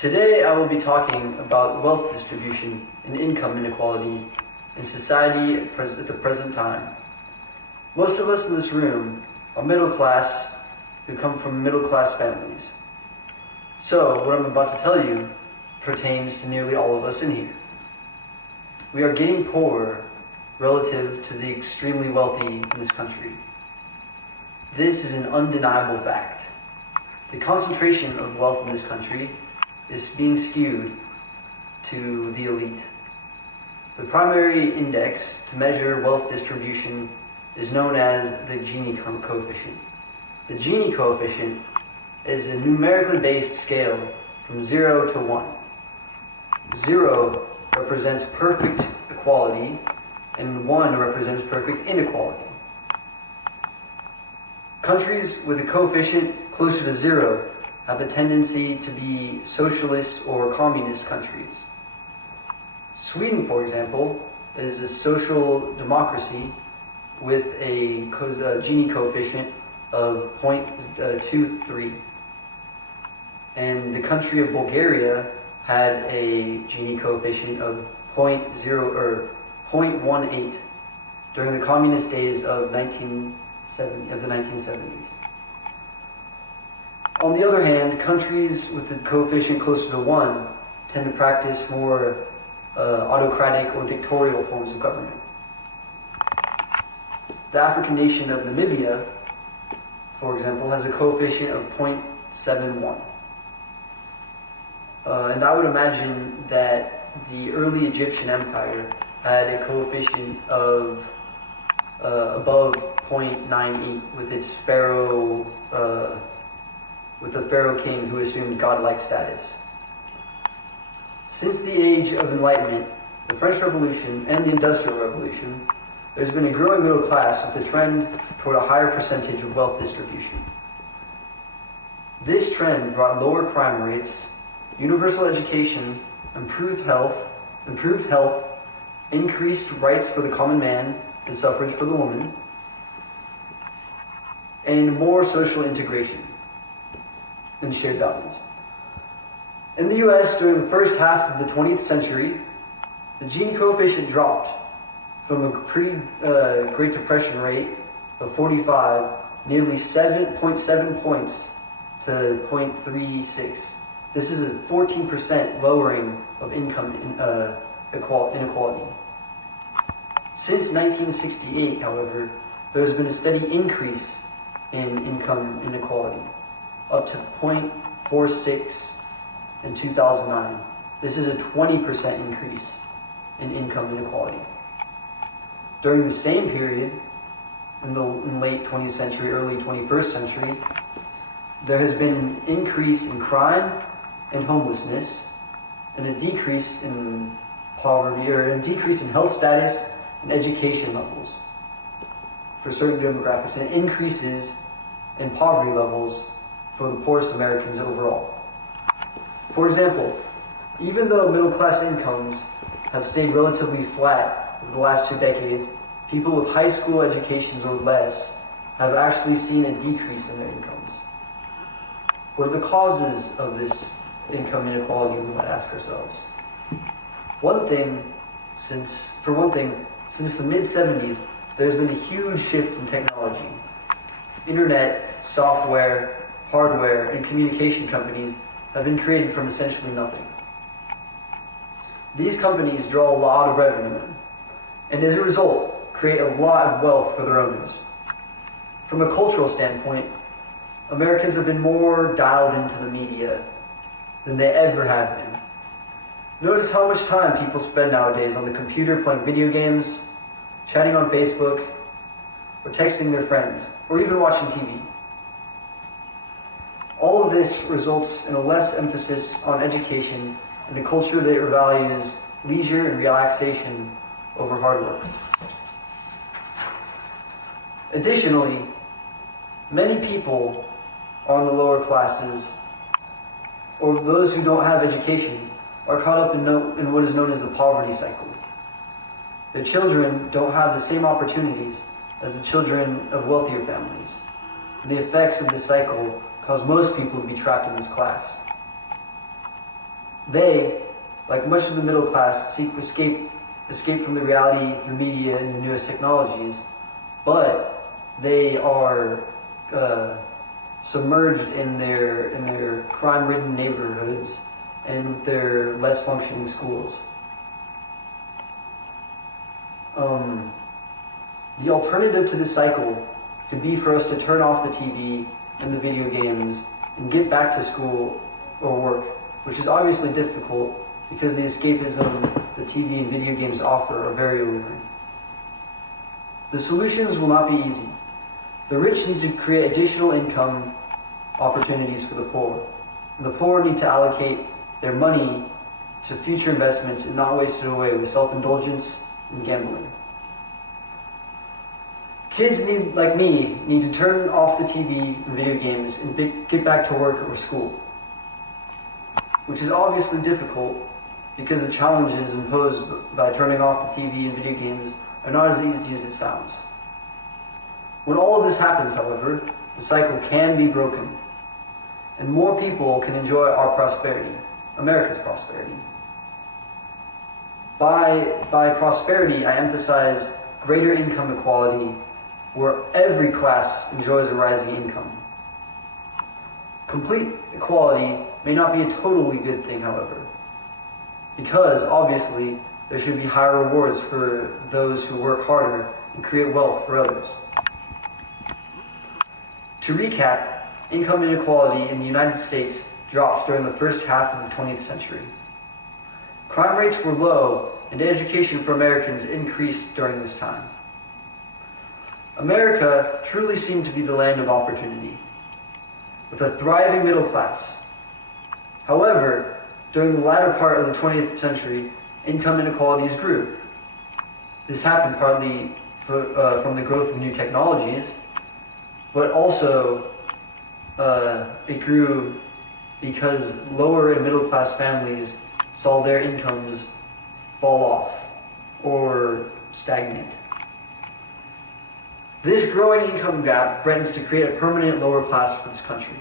Today I will be talking about wealth distribution and income inequality in society at the present time. Most of us in this room are middle class who come from middle class families. So what I'm about to tell you pertains to nearly all of us in here. We are getting poorer relative to the extremely wealthy in this country. This is an undeniable fact. The concentration of wealth in this country is being skewed to the elite. The primary index to measure wealth distribution is known as the Gini coefficient. The Gini coefficient is a numerically based scale from 0 to 1. 0 represents perfect equality and 1 represents perfect inequality. Countries with a coefficient closer to 0 have a tendency to be socialist or communist countries. Sweden, for example, is a social democracy with a Gini coefficient of 0.23. And the country of Bulgaria had a Gini coefficient of 0.18 during the communist days of the 1970s. On the other hand, countries with a coefficient closer to 1 tend to practice more autocratic or dictatorial forms of government. The African nation of Namibia, for example, has a coefficient of 0.71. And I would imagine that the early Egyptian Empire had a coefficient of above 0.98 with its pharaoh, with the pharaoh king who assumed godlike status. Since the Age of Enlightenment, the French Revolution, and the Industrial Revolution, there's been a growing middle class with a trend toward a higher percentage of wealth distribution. This trend brought lower crime rates, universal education, improved health, increased rights for the common man and suffrage for the woman, and more social integration and shared values. In the US, during the first half of the 20th century, the Gini coefficient dropped from a pre-Great Depression rate of 45, nearly 7.7 points to 0.36. This is a 14% lowering of income inequality. Since 1968, however, there has been a steady increase in income inequality, up to 0.46 in 2009. This is a 20% increase in income inequality. During the same period, in the late 20th century, early 21st century, there has been an increase in crime and homelessness, and a decrease in poverty, or a decrease in health status and education levels for certain demographics, and increases in poverty levels for the poorest Americans overall. For example, even though middle class incomes have stayed relatively flat over the last 2 decades, people with high school educations or less have actually seen a decrease in their incomes. What are the causes of this income inequality, we might ask ourselves? Since the mid-70s, there's been a huge shift in technology. Internet, software, hardware, and communication companies have been created from essentially nothing. These companies draw a lot of revenue, and as a result, create a lot of wealth for their owners. From a cultural standpoint, Americans have been more dialed into the media than they ever have been. Notice how much time people spend nowadays on the computer playing video games, chatting on Facebook, or texting their friends, or even watching TV. All of this results in a less emphasis on education and a culture that values leisure and relaxation over hard work. Additionally, many people on the lower classes, or those who don't have education, are caught up in what is known as the poverty cycle. Their children don't have the same opportunities as the children of wealthier families. The effects of this cycle cause most people to be trapped in this class. They, like much of the middle class, seek escape from the reality through media and the newest technologies, but they are submerged in their crime-ridden neighborhoods and their less functioning schools. The alternative to this cycle could be for us to turn off the TV and the video games and get back to school or work, which is obviously difficult because the escapism the TV and video games offer are very alluring. The solutions will not be easy. The rich need to create additional income opportunities for the poor. And the poor need to allocate their money to future investments and not waste it away with self-indulgence and gambling. Kids like me, need to turn off the TV and video games and get back to work or school, which is obviously difficult because the challenges imposed by turning off the TV and video games are not as easy as it sounds. When all of this happens, however, the cycle can be broken, and more people can enjoy our prosperity, America's prosperity. By prosperity, I emphasize greater income equality, where every class enjoys a rising income. Complete equality may not be a totally good thing, however, because obviously there should be higher rewards for those who work harder and create wealth for others. To recap, income inequality in the United States dropped during the first half of the 20th century. Crime rates were low, and education for Americans increased during this time. America truly seemed to be the land of opportunity, with a thriving middle class. However, during the latter part of the 20th century, income inequalities grew. This happened partly from the growth of new technologies, but also it grew because lower and middle class families saw their incomes fall off or stagnate. This growing income gap threatens to create a permanent lower class for this country.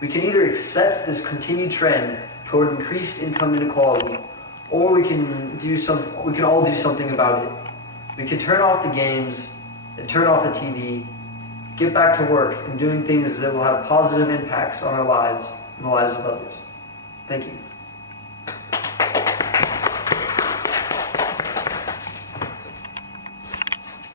We can either accept this continued trend toward increased income inequality, or we can all do something about it. We can turn off the games and turn off the TV, get back to work and doing things that will have positive impacts on our lives and the lives of others. Thank you.